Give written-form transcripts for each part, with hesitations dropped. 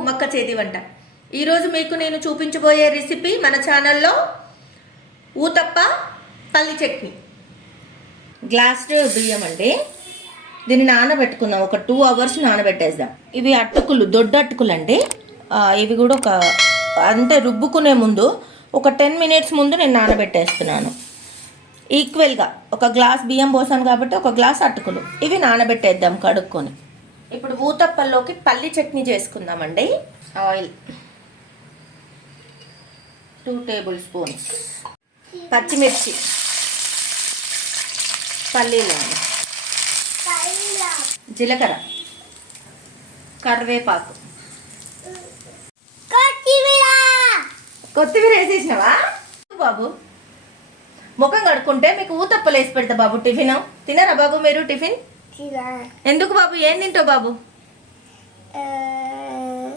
ఉమక్క చేతి వంట. ఈరోజు మీకు నేను చూపించబోయే రెసిపీ మన ఛానల్లో ఊతప్ప పల్లి చట్నీ. గ్లాస్ బియ్యం అండి, దీన్ని నానబెట్టుకుందాం. ఒక 2 hours నానబెట్టేద్దాం. ఇవి అటుకులు, దొడ్డు అటుకులు అండి. ఇవి కూడా అంటే రుబ్బుకునే ముందు ఒక 10 minutes ముందు నేను నానబెట్టేస్తున్నాను. ఈక్వల్గా ఒక గ్లాస్ బియ్యం పోసాను కాబట్టి ఒక గ్లాస్ అటుకులు. ఇవి నానబెట్టేద్దాం కడుక్కొని. ఇప్పుడు ఊతప్పల్లోకి పల్లి చట్నీ చేసుకుందామండి. ఆయిల్ 2 tablespoons, పచ్చిమిర్చి, పల్లీలు, జీలకర్ర, కరివేపాకు, కొత్తిమీర వేసేసినావా బాబు? ముఖం కడుక్కుంటే మీకు ఊతప్పలు వేసి పెడతా బాబు. టిఫిన్ తినరా బాబు మీరు? టిఫిన్ ఎందుకు బాబు? ఏం తింటావు బాబు?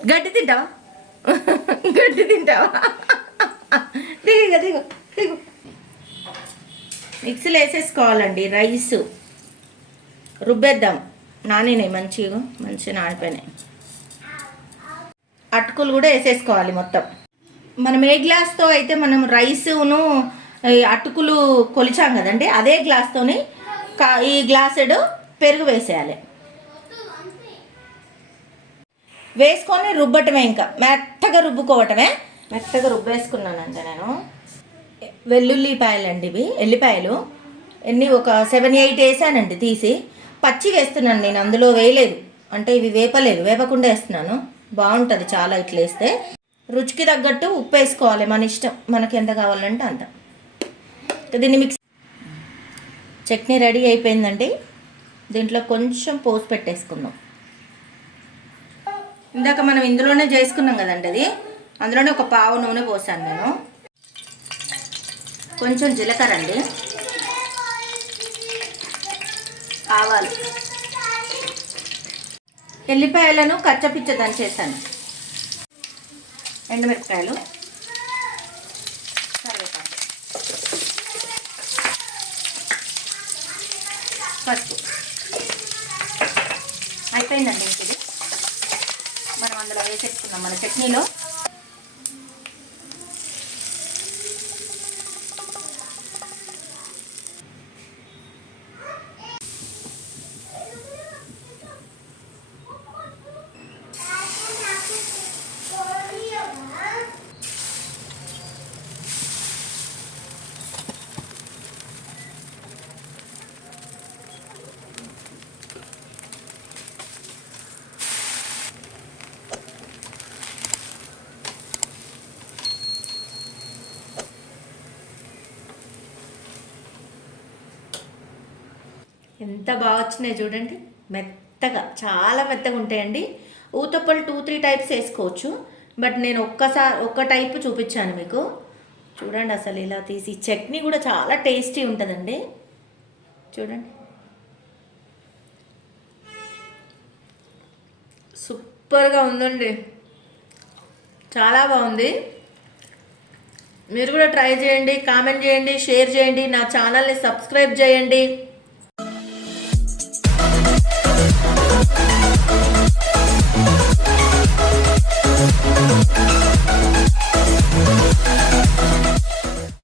గడ్డి తింటావా? గడ్డి తింటావా? దిగు దిగు దిగు. మిక్సీలో వేసేసుకోవాలండి. రైస్ రుబ్బేద్దాం. నానినాయి మంచిగా నానిపోయినాయి. అటుకులు కూడా వేసేసుకోవాలి మొత్తం. మనం ఏ గ్లాస్తో అయితే మనం రైసును అటుకులు కొలిచాం కదండి, అదే గ్లాస్తోని ఈ గ్లాసెడు పెరుగు వేసేయాలి. వేసుకొని రుబ్బటమే, ఇంకా మెత్తగా రుబ్బుకోవటమే. మెత్తగా రుబ్బేసుకున్నానంటే నేను. వెల్లుల్లిపాయలండి ఇవి, ఎల్లిపాయలు ఎన్ని ఒక 7-8 వేసానండి. తీసి పచ్చి వేస్తున్నాను నేను, అందులో వేయలేదు. అంటే ఇవి వేపకుండా వేస్తున్నాను. బాగుంటుంది చాలా ఇట్లా వేస్తే. రుచికి తగ్గట్టు ఉప్పు వేసుకోవాలి, మన ఇష్టం, మనకి ఎంత కావాలంటే అంత. దీన్ని మిక్స్. చట్నీ రెడీ అయిపోయిందండి. దీంట్లో కొంచెం పోసి పెట్టేసుకుందాం. ఇందాక మనం ఇందులోనే చేసుకున్నాం కదండి, అది అందులోనే ఒక పావు నూనె పోసాను నేను. కొంచెం జీలకర్ర అండి, ఆవాలు, ఎల్లిపాయలను కచ్చపిచ్చ దంచేసాను, ఎండుమిరపకాయలు, కరివేపాకు, పసుపు. అయిపోయిందండి. ఇది మనం అందులో వేసేసుకున్నాం మన చట్నీలో. ఎంత బాగా వచ్చినాయి చూడండి, మెత్తగా, చాలా మెత్తగా ఉంటాయండి. ఊతప్పలు 2-3 టైప్స్ వేసుకోవచ్చు, బట్ నేను ఒక్క టైపు చూపించాను మీకు. చూడండి అసలు ఇలా తీసి. చట్నీ కూడా చాలా టేస్టీ ఉంటుందండి. చూడండి, సూపర్గా ఉందండి, చాలా బాగుంది. మీరు కూడా ట్రై చేయండి, కామెంట్ చేయండి, షేర్ చేయండి, నా ఛానల్ని సబ్స్క్రైబ్ చేయండి.